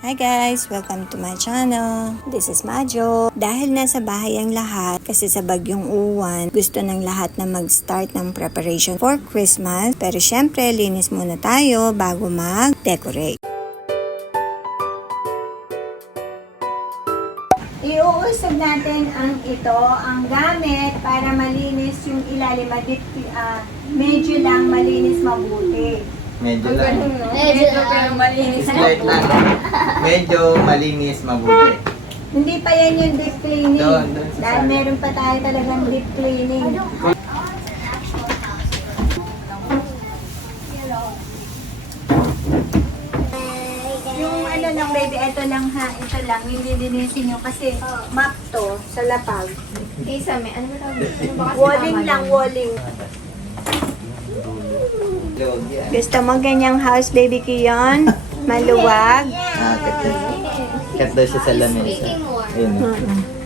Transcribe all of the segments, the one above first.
Hi guys! Welcome to my channel. This is Majo. Dahil nasa bahay ang lahat, kasi sa bagyong uwan, gusto ng lahat na mag-start ng preparation for Christmas. Pero syempre, linis muna tayo bago mag-decorate. Iuusog natin ang gamit para malinis yung ilalim. Medyo lang malinis mabuti. Medyo lang. pero malinis. Slight lang. Medyo malinis, mabuti. Hindi pa yan yung deep cleaning. Doon sa Dahil side. meron pa tayo talagang deep cleaning. Yung ano lang baby, ito lang ha, ito lang, yung lilinisin nyo kasi map to sa lapag. Isa, may ano ba tawag? Ano ba kasi Walling tama lang, yun? walling. Log yan. Gusto mo ganyang house baby Kiyon? Maluwag? Kat daw siya sa lamesa. Speaking more. Ayun.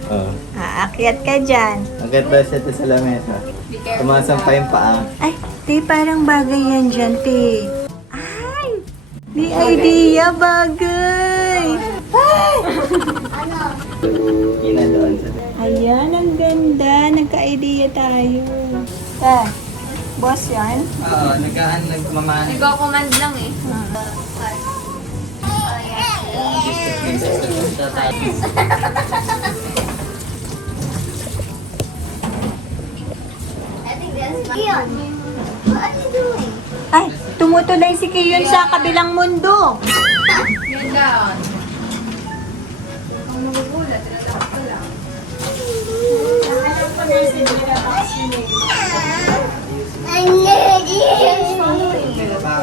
Oh. Aakyat ka dyan. Agad daw siya sa lamesa. Be careful. Tumasang pa yung paa. Ay, te, parang bagay yan dyan, te. Ay! Di idea, bagay! Ay! Ina doon sa... Ayan, ang ganda. Nagka-idea tayo. Boss yan? Oo, nagmamahal. Nagko-command lang eh. Kiyon, what are you doing? Ay, tumutuloy si Kiyon sa kabilang mundo. Yan down. Ang magugulat, tinatapos ko lang.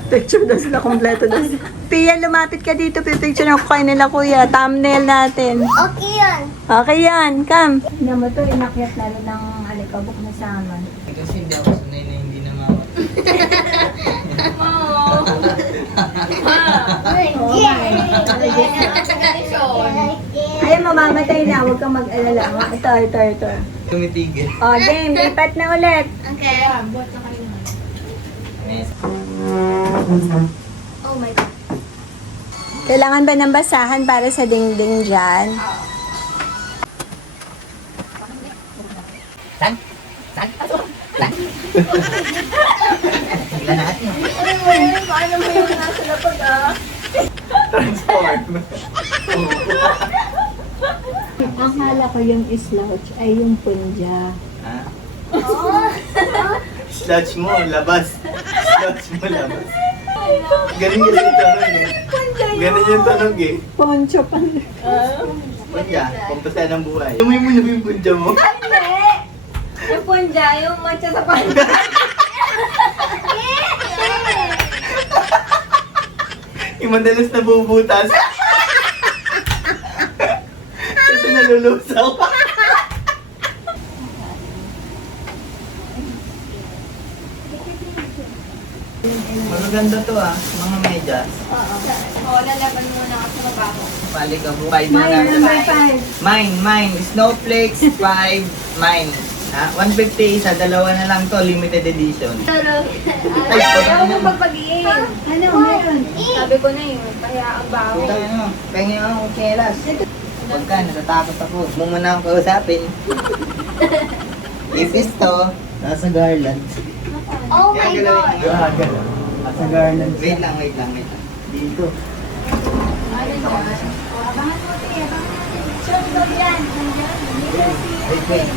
Picture na sila, kompleto na sila. Pia, lumapit ka dito. Pipicture na ko kayo nila, kuya. Thumbnail natin. Okay yun. Okay yan, come. Tignan mo to, inakyat lalo ng alikabok na saman. Kasi hindi ako sanay na hindi na mawa. Ay, mamamatay na. Huwag kang mag-alala. Ito. Tumitigil. O, game. Lipat na ulit. Okay. Yes. Oh my God. Kailangan ba ng basahan para sa dingding dyan? San? Ilan na natin? Paano mo yung nasa lapag, ah? Transform. Akala ko yung slouch ay yung punja. Ha? Slouch mo, labas. Slouch mo, labas. Ganun yung tanong eh. Ganun yung tanong eh. Poncho pa. Punja, kumpasa ng buhay. Tumoy mo na yung punja mo. Hindi! Yung punja, yung matcha sa panja. Yung madalas na bubutas. Kasi nalulusaw. Magaganda to mga medyas. Oo, lalaban muna ako sa mabaho. Pali ka po. 5 Mine, na number lang. 5. Mine. Snowflakes, 5. Mine. 150 isa, dalawa na lang to, limited edition. Ay, Ayaw mo pagkain magpag-iin. Ano, meron? Sabi ko na yun, kaya ang baho. Puta ano, pengen ako chelas. Pagka, natatakot ako. Huwag mo muna akong kausapin. Ipis to, nasa garland. Oh my God. Gagalaw. Nasa garland. Wait lang. Dito. Wait.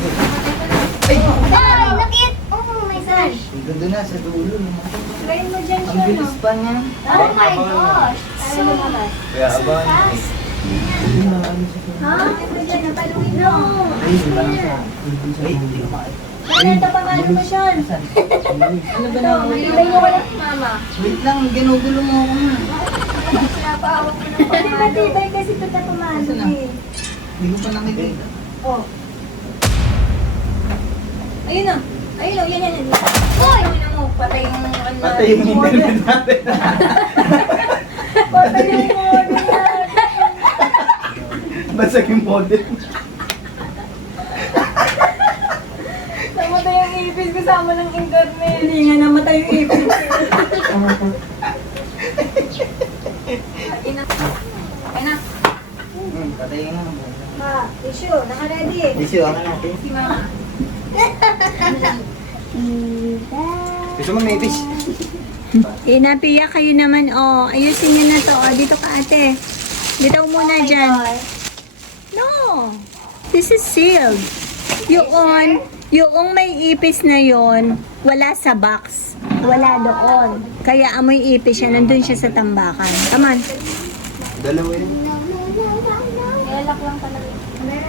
Ay! Ay, look it. Oh my gosh. Doon na, sa dulo. Try mo dyan Ang bilis pa niya. Oh my gosh. Ano mo naman? Kaya abang. Ha? Ito dyan, napaluin mo. Ay, wala siya. Wait, hindi ko makita. Ano, ito pangalan mo, Sean? Ano ba na? Ilay mo ko lang. Mama. Wait lang, ginugulo mo ako na. Pinapaawag ko ng Matibay kasi ito na pumalo eh. Hindi ko pa nakikita. Oh. Ayun na. Yan. Uy! Ano mo, patay yung ano. Patay yung internet natin. Patay yung model natin. Basag yung model. Namatay yung ipis kasama ng internet. Hindi nga namatay yung ipin. Ayun na. Patayin mo. Ha, tissue, naka-ready. Issue ako natin. Si Mama. Gusto mo may fish? Napiya kayo naman, oh. Ayusin niyo na to, oh. Dito ka, ate. Dito muna dyan. No. This is sealed. Yung may ipis na yon, wala sa box. Wala doon. Kaya amoy ipis siya, nandun siya sa tambakan. Come on. Dalawa yun. Nilak lang talaga.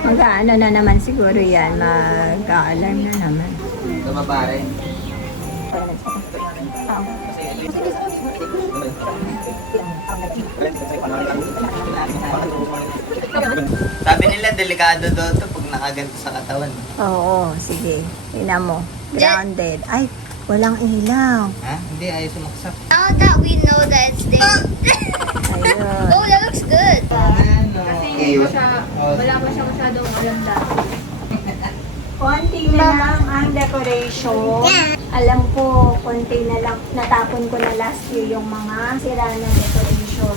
Mag-ano na naman siguro yan. Mag-alarm na naman. Tama pare. Sabi nila delikado daw to pag nakaganto sa katawan. Oo, sige. Tingnan mo. Grounded. Ay, walang ilaw. Ha? Hindi, ayaw sumaksak. Now that we know that it's there. Ayun. Oh, that looks good. Ano? Kasi hindi pa siya, wala pa siya masyadong alam dati. Konti na lang ang decoration. Alam ko, konti na lang. Natapon ko na last year yung mga sira ng decoration.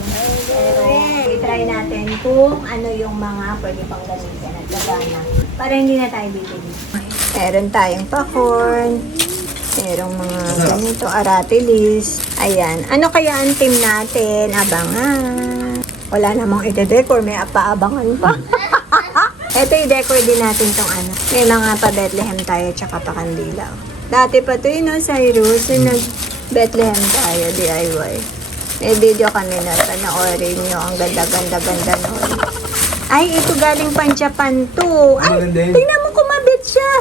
Pero i-try natin kung ano yung mga pwede pang gamitin at gagana. Para hindi na tayo bibili. Meron tayong popcorn. Merong mga ganito, aratilis. Ayan. Ano kaya ang team natin? Abangan. Wala namang ide-decor. May apaabangan pa. Ito i-decor din natin tong ano. May mga pa-Bethlehem tayo tsaka pa-kandila. Dati pa ito no, Cyrus. Yung nag-Bethlehem tayo, DIY. May video kami na panoorin nyo. Ang ganda-ganda-ganda nun. Ay, ito galing pang Japan to. Ay, tingnan mo kumabit siya.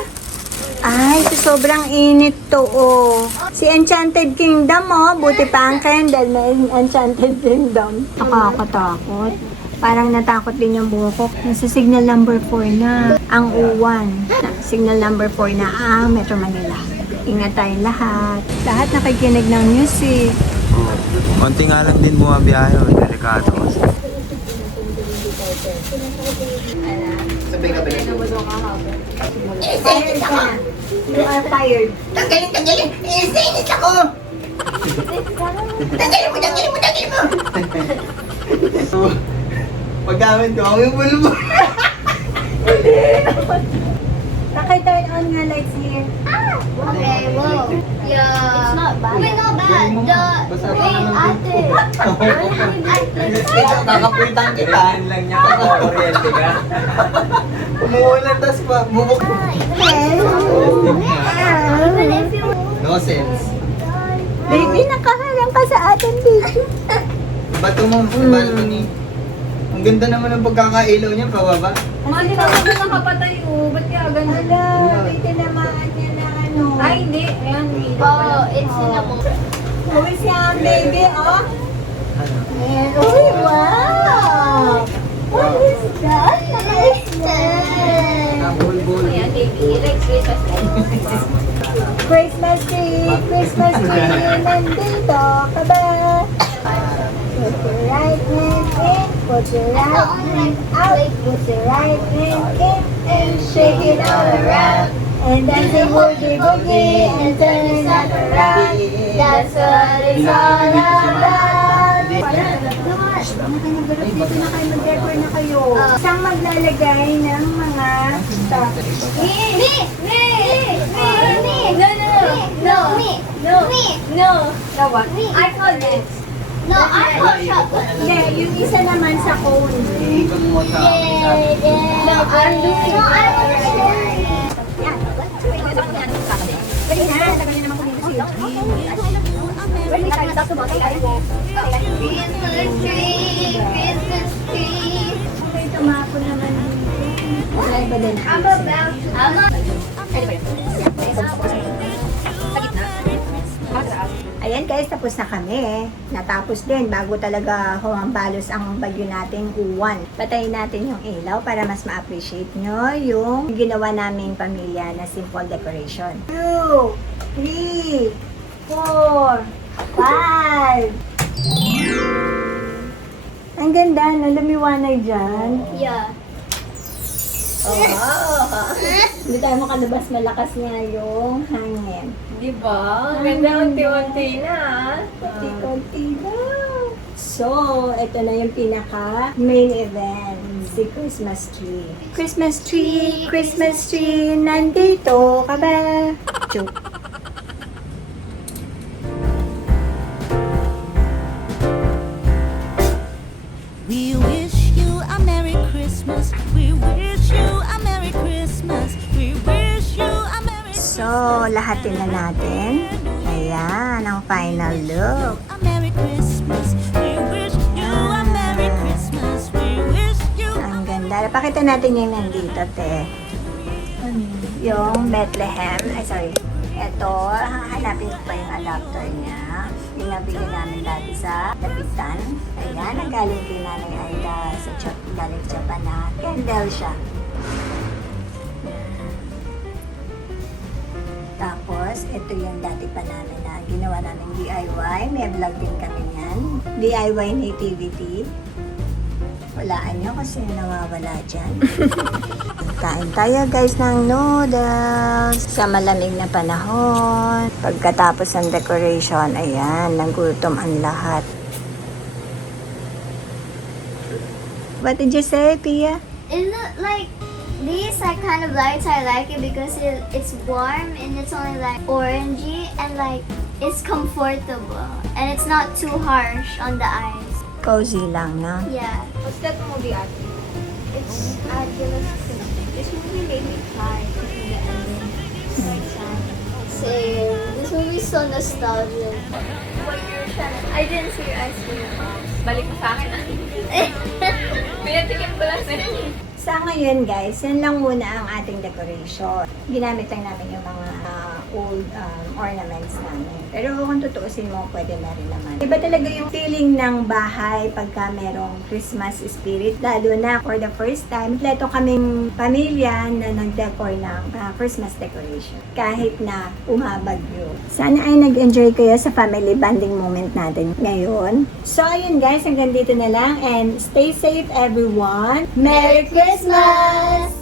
Ay, so sobrang init to, oh. Si Enchanted Kingdom, oh. Buti pa ang candle, may Enchanted Kingdom. Nakakatakot. Parang natakot din yung buho ko. Nasa signal number 4 na ang U1. Signal number 4 na ang Metro Manila. Ingat tayong lahat. Lahat nakikinig ng music. Konti nga lang din bumabiyahe, delikado kasi. Sabay ka ba yun? Tired ka na. You are tired. Tanggalin! Isinit ako! Tanggalin mo! Paggamit ko, ang yung bulo mo. Naka-turn on nga lights here. Okay, whoa. Yeah. It's not bad. Wait, not bad. Wait, ate. Kakapulitan kita. Lang niya kakakuryente ka. Umuulan, tas pa, bubuk. Even if you... No sense. Baby, nakaharang ka sa atin dito. Bato mo, balcony. Ang ganda naman ng pagkakailaw niya, pababa. Mali na ako nakapatay, oh. Ba't kaya ganun? Hala, may tinamaan niya na ano. Ay, hindi. Ayan, hindi. Oh, it's cinnamon. Uwis yan, baby, oh. Ano? Uy, wow! What is that? Bulbul. Ayan, baby. It likes Christmas lights. Christmas tree, nandito ka ba? Put your right hand in, put your right hand out, put your right hand in, and shake it all around. And then say boogie boogie, and turn it back around. That's what it's all about. Dito na kayo, mag-decor na kayo. Isang maglalagay ng mga stuff. Me! No. No, what? I call this. No, I want chocolate. Hindi, yung isa naman sa cone. Ikot mo sa akin. No, I'm doing. No, I want cherry. Pwede na, lagay niyo naman kung dito siya. Pwede na tayo tapos mo. Christmas tree. Okay, tumapo naman dito. Wala ba din? I'm about Ayan guys, tapos na kami. Natapos din bago talaga humambalos ang bagyo nating uwan. Patayin natin yung ilaw para mas ma-appreciate nyo yung ginawa naming pamilya na simple decoration. 2, 3, 4, 5. Ang ganda, no? Lumiwanay dyan. Yeah. Hindi tayo makalabas, malakas nga yung hangin. Di ba? Ganda unti-unti na. Konti-konti lang. So, ito na yung pinaka main event, si Christmas tree. Christmas tree, nandito ka ba? Joke. We wish you a Merry Christmas. We wish you a Merry Christmas. We wish you a Merry So, lahatin na natin. Ayan, ang final look. a Merry Christmas. We wish you a Merry Christmas. We wish you Ang ganda. Pakita natin yung nandito, te. Yung Bethlehem. Ay, sorry. Ito, hanapin ko pa yung adapter niya. Yung nabili namin dati sa Dapitan. Ayan, nanggaling kay Nanay Aida sa galing Japan na candle siya. Tapos, ito yung dati pa namin na ginawa namin DIY. May vlog din kami niyan. DIY nativity. Walaan nyo kasi nawawala dyan. Kain tayo guys ng noodles sa malamig na panahon. Pagkatapos ng decoration, ayan, nagutom ang lahat. What did you say, Pia? Is it like these are kind of lights? I like it because it's warm and it's only like orangey and like it's comfortable and it's not too harsh on the eyes. Cozy lang, no? Yeah. What's that movie, Ate? It's fabulous. This movie made me cry in the ending. It's so sad. Same. This movie's so nostalgic. What you're trying to... I didn't see your ice cream. Balik mo sa akin. Pinatikim ko lang sa'yo. Sa ngayon guys, yan lang muna ang ating decoration. Ginamit lang namin yung mga old ornaments namin. Pero kung tutuusin mo, pwede na rin naman. Iba talaga yung feeling ng bahay pagka merong Christmas spirit. Lalo na for the first time, kompleto kaming pamilya na nag-decor ng Christmas decoration. Kahit na umabagyo. Sana ay nag-enjoy kayo sa family bonding moment natin ngayon. So ayun guys, hanggang dito na lang and stay safe everyone. Merry Christmas!